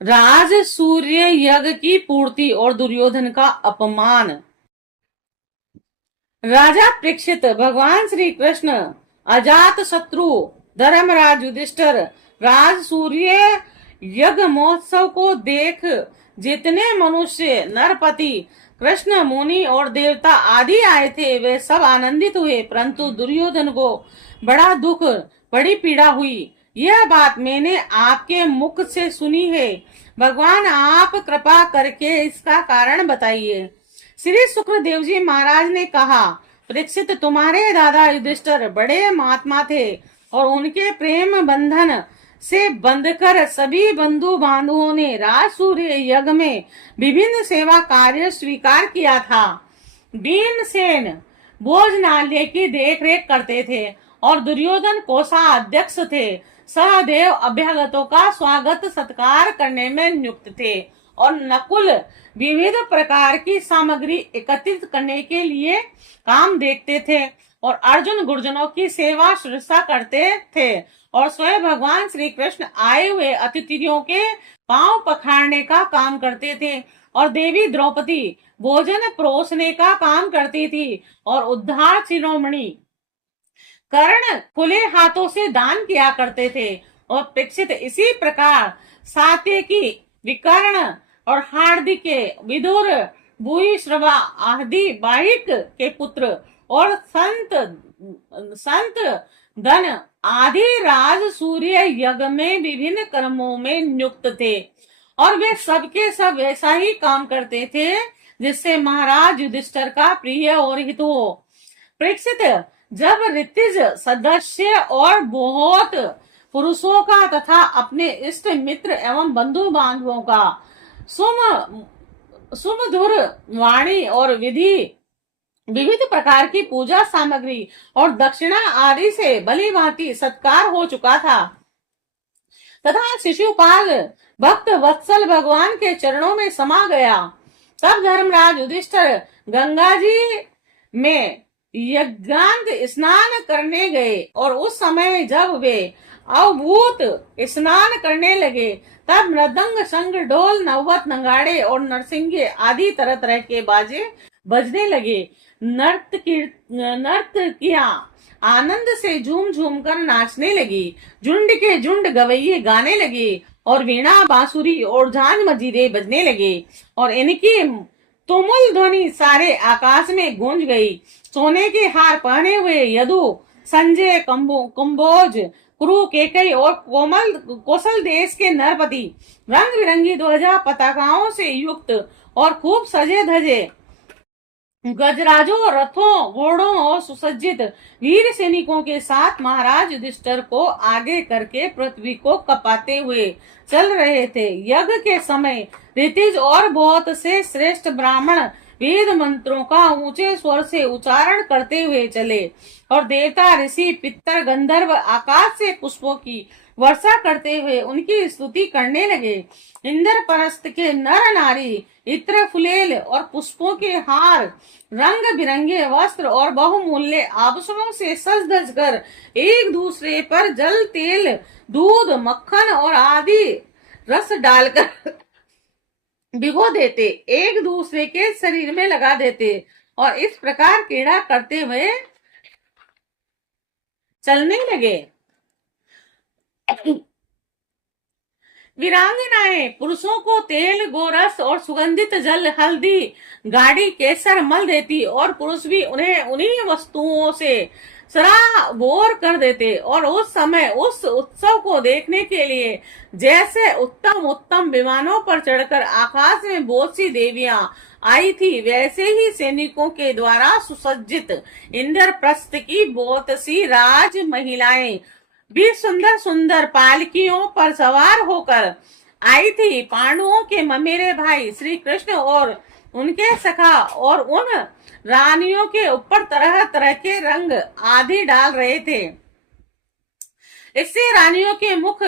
राज सूर्य यज्ञ की पूर्ति और दुर्योधन का अपमान। राजा परीक्षित, भगवान श्री कृष्ण, अजात शत्रु, धर्मराज युधिष्ठिर राज सूर्य यज्ञ महोत्सव को देख जितने मनुष्य, नरपति, कृष्ण मुनि और देवता आदि आए थे वे सब आनंदित हुए, परंतु दुर्योधन को बड़ा दुख, बड़ी पीड़ा हुई। यह बात मैंने आपके मुख से सुनी है, भगवान आप कृपा करके इसका कारण बताइए। श्री सुखदेव जी महाराज ने कहा, परीक्षित, तुम्हारे दादा युधिष्ठिर बड़े महात्मा थे और उनके प्रेम बंधन से बंधकर सभी बंधु बांधवों ने राजसूर्य यज्ञ में विभिन्न सेवा कार्य स्वीकार किया था। भीमसेन भोजनालय की देखरेख करते थे और दुर्योधन कोषाध्यक्ष थे। सहदेव अभ्यागतों का स्वागत सत्कार करने में नियुक्त थे और नकुल विविध प्रकार की सामग्री एकत्रित करने के लिए काम देखते थे और अर्जुन गुर्जनों की सेवा शुश्रूषा करते थे और स्वयं भगवान श्री कृष्ण आए हुए अतिथियों के पांव पखारने का काम करते थे और देवी द्रौपदी भोजन परोसने का काम करती थी और उद्धार शिरोमणि कर्ण खुले हाथों से दान किया करते थे और परीक्षित इसी प्रकार सात्यकी, विकर्ण और हार्दिके, विदुर, भूरिश्रवा आदि बाहिक के पुत्र और संत गण आदि राज सूर्य यज्ञ में विभिन्न कर्मों में नियुक्त थे और वे सबके सब वैसा ही काम करते थे जिससे महाराज युधिष्ठिर का प्रिय और हित हो। परीक्षित, जब ऋतिज सदस्य और बहुत पुरुषों का तथा अपने इष्ट मित्र एवं बंधु बांधवों का सुमधुर वाणी और विधि विविध प्रकार की पूजा सामग्री और दक्षिणा आदि से भली भांति सत्कार हो चुका था तथा शिशुपाल भक्त वत्सल भगवान के चरणों में समा गया, तब धर्मराज युधिष्ठिर गंगा जी में यज्ञांत स्नान करने गए और उस समय जब वे अवभूत स्नान करने लगे तब मृदंग, शंख, ढोल, नववत, नगाड़े और नरसिंगे आदि तरह तरह के बाजे बजने लगे। नर्तकियां आनंद से झूम झूम कर नाचने लगी, झुंड के झुंड गवैये गाने लगे और वीणा, बांसुरी और झांझ मजीरे बजने लगे और इनकी तुमुल ध्वनि सारे आकाश में गूंज गई। सोने के हार पहने हुए यदु, संजय, कुंभोज, कुरु, केकई और कौशल देश के नरपति रंग बिरंगी ध्वजा पताकाओं से युक्त और खूब सजे धजे गजराजों, रथों, घोड़ों और सुसज्जित वीर सैनिकों के साथ महाराज युधिष्ठिर को आगे करके पृथ्वी को कपाते हुए चल रहे थे। यज्ञ के समय ऋतिज और बहुत से श्रेष्ठ ब्राह्मण वेद मंत्रों का ऊंचे स्वर से उच्चारण करते हुए चले और देवता, ऋषि, पितर, गंधर्व आकाश से पुष्पों की वर्षा करते हुए उनकी स्तुति करने लगे। इंद्रप्रस्थ के नर नारी इत्र, फुलेल और पुष्पों के हार, रंग बिरंगे वस्त्र और बहुमूल्य आभूषणों से सज धज कर एक दूसरे पर जल, तेल, दूध, मक्खन और आदि रस डालकर भिगो देते, एक दूसरे के शरीर में लगा देते और इस प्रकार क्रीड़ा करते हुए चलने लगे। वीरांगनाएं पुरुषों को तेल, गोरस और सुगंधित जल, हल्दी, गाढ़ी केसर मल देती और पुरुष भी उन्हें उन्हीं वस्तुओं से सराबोर कर देते और उस समय उस उत्सव को देखने के लिए जैसे उत्तम उत्तम विमानों पर चढ़कर आकाश में बहुत सी देवियां आई थी वैसे ही सैनिकों के द्वारा सुसज्जित इंद्रप्रस्थ की बहुत सी राज महिलाएं भी सुंदर सुंदर पालकियों पर सवार होकर आई थी। पांडवों के ममेरे भाई श्री कृष्ण और उनके सखा और उन रानियों के ऊपर तरह तरह के रंग आदि डाल रहे थे। इससे रानियों के मुख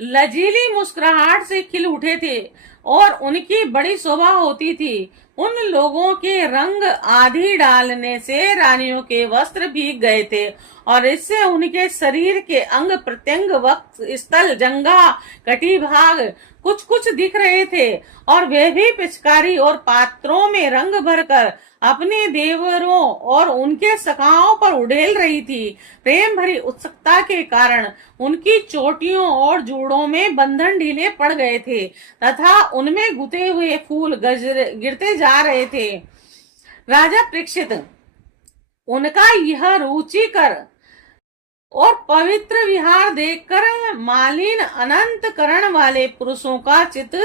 लजीली मुस्कुराहट से खिल उठे थे और उनकी बड़ी शोभा होती थी। उन लोगों के रंग आदि डालने से रानियों के वस्त्र भीग गए थे और इससे उनके शरीर के अंग प्रत्यंग, वक्ष स्थल, जंघा, कटी भाग कुछ कुछ दिख रहे थे और वे भी पिचकारी और पात्रों में रंग भरकर अपने देवरों और उनके सखाओं पर उड़ेल रही थी। प्रेम भरी उत्सुकता के कारण उनकी चोटियों और जूड़ों में बंधन ढीले पड़ गए थे तथा उनमें गुथे हुए फूल गिरते जा रहे थे। राजा परीक्षित, उनका यह रुचिकर और पवित्र विहार देखकर मालिन अनंत करण वाले पुरुषों का चित्त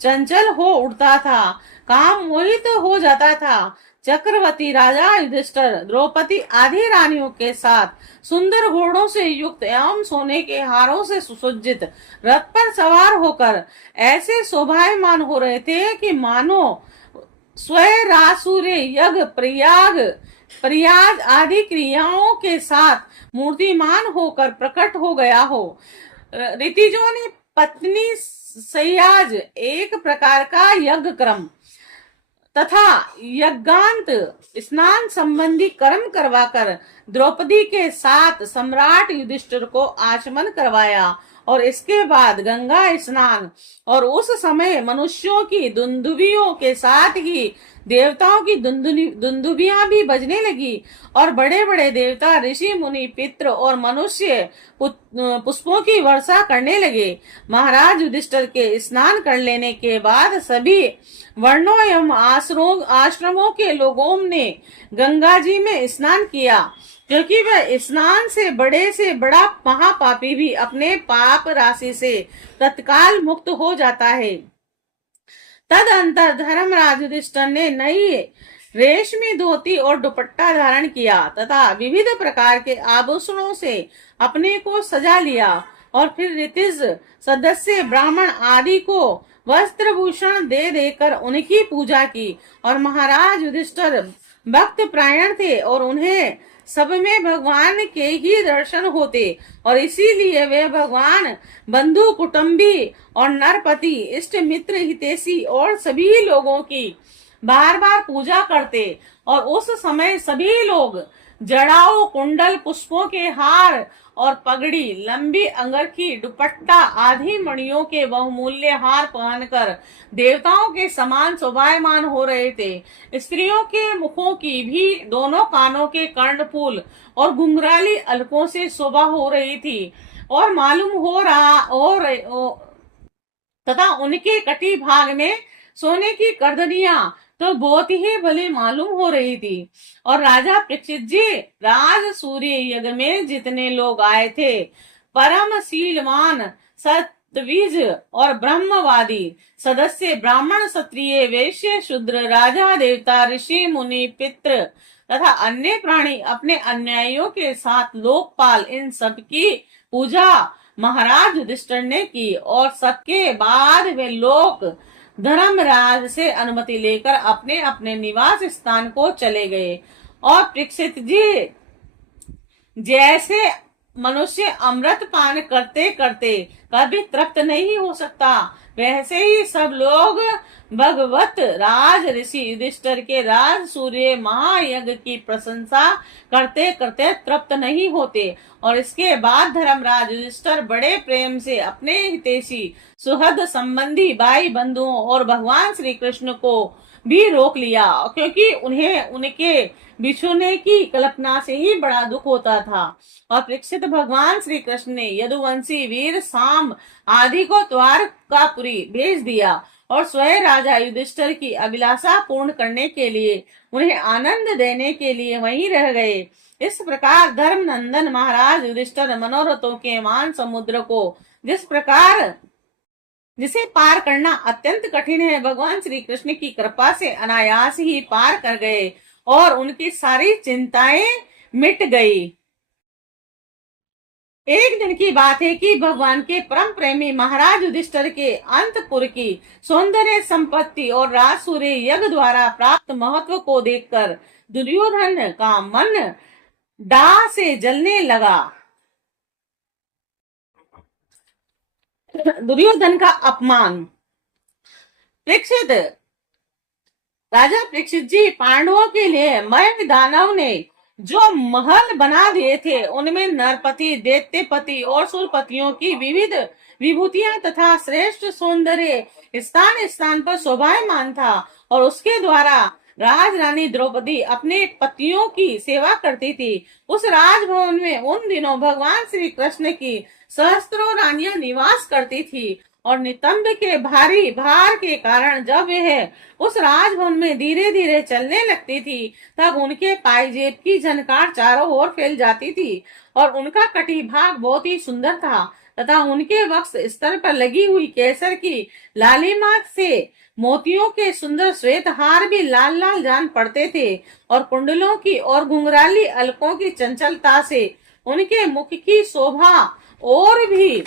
चंचल हो उठता था, काम मोहित हो जाता था। चक्रवर्ती राजा युधिष्ठिर द्रौपदी आदि रानियों के साथ सुंदर घोड़ों से युक्त एवं सोने के हारों से सुसज्जित रथ पर सवार होकर ऐसे शोभायमान हो रहे थे कि मानो स्वयं रासूर्य यज्ञ प्रयाग आदि क्रियाओं के साथ मूर्तिमान होकर प्रकट हो गया हो। ऋतिजों ने पत्नी सयाज एक प्रकार का यज्ञ क्रम तथा यज्ञांत स्नान संबंधी कर्म करवाकर द्रौपदी के साथ सम्राट युधिष्ठिर को आचमन करवाया और इसके बाद गंगा स्नान और उस समय मनुष्यों की दुंदुभियों के साथ ही देवताओं की दुंदुभियां भी बजने लगी और बड़े बड़े देवता, ऋषि, मुनि, पितृ और मनुष्य पुष्पों की वर्षा करने लगे। महाराज युधिष्ठिर के स्नान कर लेने के बाद सभी वर्णों एवं आश्रमों के लोगों ने गंगा जी में स्नान किया, क्योंकि वह स्नान से बड़ा महापापी भी अपने पाप राशि से तत्काल मुक्त हो जाता है। तदंतर धर्मराज युधिष्ठिर ने नई रेशमी धोती और दुपट्टा धारण किया तथा विविध प्रकार के आभूषणों से अपने को सजा लिया और फिर ऋतिज सदस्य ब्राह्मण आदि को वस्त्र भूषण दे देकर उनकी पूजा की। और महाराज युधिष्ठिर भक्त प्रायण थे और उन्हें सब में भगवान के ही दर्शन होते और इसीलिए वे भगवान, बंधु, कुटुंबी और नरपति, इष्ट मित्र, हितैषी और सभी लोगों की बार बार पूजा करते। और उस समय सभी लोग जड़ाऊ, कुंडल, पुष्पों के हार और पगड़ी, लंबी अंगरखी, दुपट्टा आदि मणियों के बहुमूल्य हार पहनकर देवताओं के समान शोभायमान हो रहे थे। स्त्रियों के मुखों की भी दोनों कानों के कर्णफूल और घुंघराली अलकों से शोभा हो रही थी और मालूम हो रहा और तथा उनके कटी भाग में सोने की करदनियां तो बहुत ही भली मालूम हो रही थी। और राजा परीक्षित जी, राज सूर्य यज्ञ में जितने लोग आए थे, परम शीलवान, सत्विज और ब्रह्मवादी सदस्य, ब्राह्मण, क्षत्रिय, वैश्य, शूद्र, राजा, देवता, ऋषि, मुनि, पितृ तथा अन्य प्राणी अपने अन्यायियों के साथ लोकपाल, इन सब की पूजा महाराज युधिष्ठिर ने की। और सबके बाद वे लोग धर्मराज से अनुमति लेकर अपने अपने निवास स्थान को चले गए। और परीक्षित जी, जैसे मनुष्य अमृत पान करते करते कभी तृप्त नहीं हो सकता, वैसे ही सब लोग भगवत राज ऋषि युधिष्ठिर के राज सूर्य महायज्ञ की प्रशंसा करते करते तृप्त नहीं होते। और इसके बाद धर्मराज युधिष्ठिर बड़े प्रेम से अपने हितैषी, सुहृद संबंधी, भाई बंधुओं और भगवान श्री कृष्ण को भी रोक लिया, क्योंकि उन्हें उनके बिछुने की कल्पना से ही बड़ा दुख होता था। और परीक्षित, भगवान श्री कृष्ण ने यदुवंशी वीर साम आदि को द्वारकापुरी भेज दिया और स्वयं राजा युधिष्ठिर की अभिलाषा पूर्ण करने के लिए, उन्हें आनंद देने के लिए वहीं रह गए। इस प्रकार धर्मनंदन महाराज युधिष्ठिर मनोरथों के मान समुद्र को जिसे पार करना अत्यंत कठिन है, भगवान श्री कृष्ण की कृपा से अनायास ही पार कर गए और उनकी सारी चिंताएं मिट गई। एक दिन की बात है कि भगवान के परम प्रेमी महाराज युधिष्ठिर के अंतपुर की सौंदर्य संपत्ति और राजसूर्य यज्ञ द्वारा प्राप्त महत्व को देखकर दुर्योधन का मन डाह से जलने लगा। दुर्योधन का अपमान। परीक्षित, राजा परीक्षित जी, पांडवों के लिए मय दानव ने जो महल बना दिए थे उनमें नरपति, दैत्यपति और सुरपतियों की विविध विभूतियां तथा श्रेष्ठ सौंदर्य स्थान स्थान पर शोभायमान था। और उसके द्वारा राज रानी द्रौपदी अपने पतियों की सेवा करती थी। उस राजभवन में उन दिनों भगवान श्री कृष्ण की सहस्त्रों रानियां निवास करती थी। और नितंब के भारी भार के कारण जब वह उस राजभवन में धीरे धीरे चलने लगती थी, तब उनके पायजेब की झनकार चारों ओर फैल जाती थी। और उनका कटी भाग बहुत ही सुंदर था तथा उनके वक्ष स्तर पर लगी हुई केसर की लालिमा से मोतियों के सुंदर श्वेत हार भी लाल लाल जान पड़ते थे। और कुंडलों की और घुंघराली अलकों की चंचलता से उनके मुख की शोभा और भी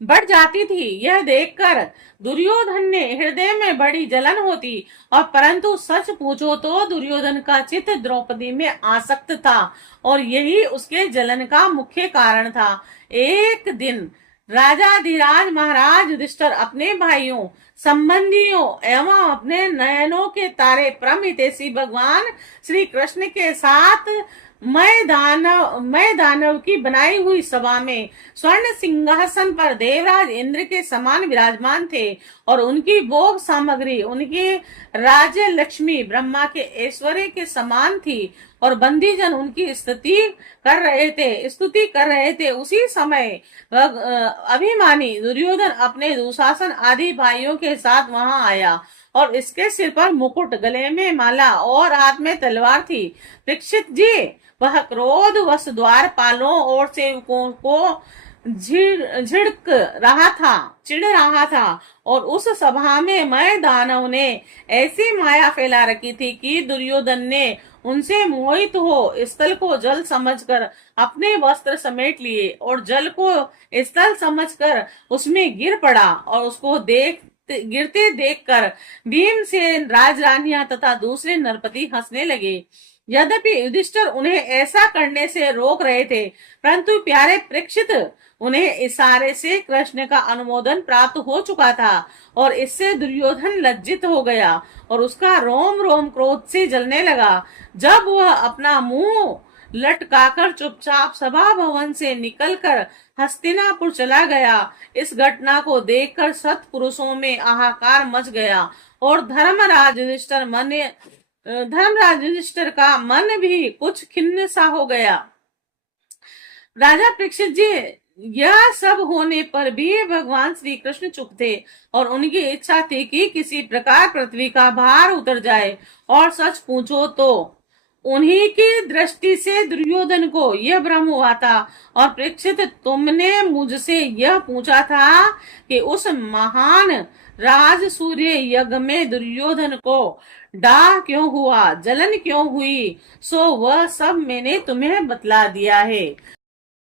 बढ़ जाती थी। यह देखकर दुर्योधन ने हृदय में बड़ी जलन होती। और परंतु सच पूछो तो दुर्योधन का चित्त द्रौपदी में आसक्त था और यही उसके जलन का मुख्य कारण था। एक दिन राजाधिराज महाराज युधिष्ठिर अपने भाइयों, संबंधियों एवं अपने नयनों के तारे परम हितैषी भगवान श्री कृष्ण के साथ मैं दानव की बनाई हुई सभा में स्वर्ण सिंहासन पर देवराज इंद्र के समान विराजमान थे। और उनकी भोग सामग्री, उनकी राज्य लक्ष्मी ब्रह्मा के ऐश्वर्य के समान थी। और बंदीजन उनकी स्तुति कर रहे थे। उसी समय अभिमानी दुर्योधन अपने दुशासन आदि भाइयों के साथ वहां आया। और इसके सिर पर मुकुट, गले में माला और हाथ में तलवार थी। परीक्षित जी, वह क्रोध वश द्वारपालों और सेवकों को चिढ़ रहा था। और उस सभा में मैं दानव ने ऐसी माया फैला रखी थी कि दुर्योधन ने उनसे मोहित हो स्थल को जल समझकर अपने वस्त्र समेट लिए और जल को स्थल समझकर उसमें गिर पड़ा। और उसको गिरते देखकर भीमसेन, राजरानियां तथा दूसरे नरपति हंसने लगे। यद्यपि युधिष्ठिर उन्हें ऐसा करने से रोक रहे थे, परंतु प्यारे परीक्षित, उन्हें इशारे से कृष्ण का अनुमोदन प्राप्त हो चुका था। और इससे दुर्योधन लज्जित हो गया और उसका रोम रोम क्रोध से जलने लगा। जब वह अपना मुंह लटकाकर चुपचाप सभा भवन से निकलकर हस्तिनापुर चला गया। इस घटना को देखकर सत्पुरुषों में हाहाकार मच गया और धर्मराज युधिष्ठिर का मन भी कुछ खिन्न सा हो गया। राजा परीक्षित जी, यह सब होने पर भी भगवान श्री कृष्ण चुप थे और उनकी इच्छा थी कि किसी प्रकार पृथ्वी का भार उतर जाए। और सच पूछो तो उन्हीं की दृष्टि से दुर्योधन को यह भ्रम हुआ था। और परीक्षित, तुमने मुझसे यह पूछा था कि उस महान राज सूर्य यज्ञ में दुर्योधन को डाह क्यों हुआ, जलन क्यों हुई, सो वह सब मैंने तुम्हें बतला दिया है।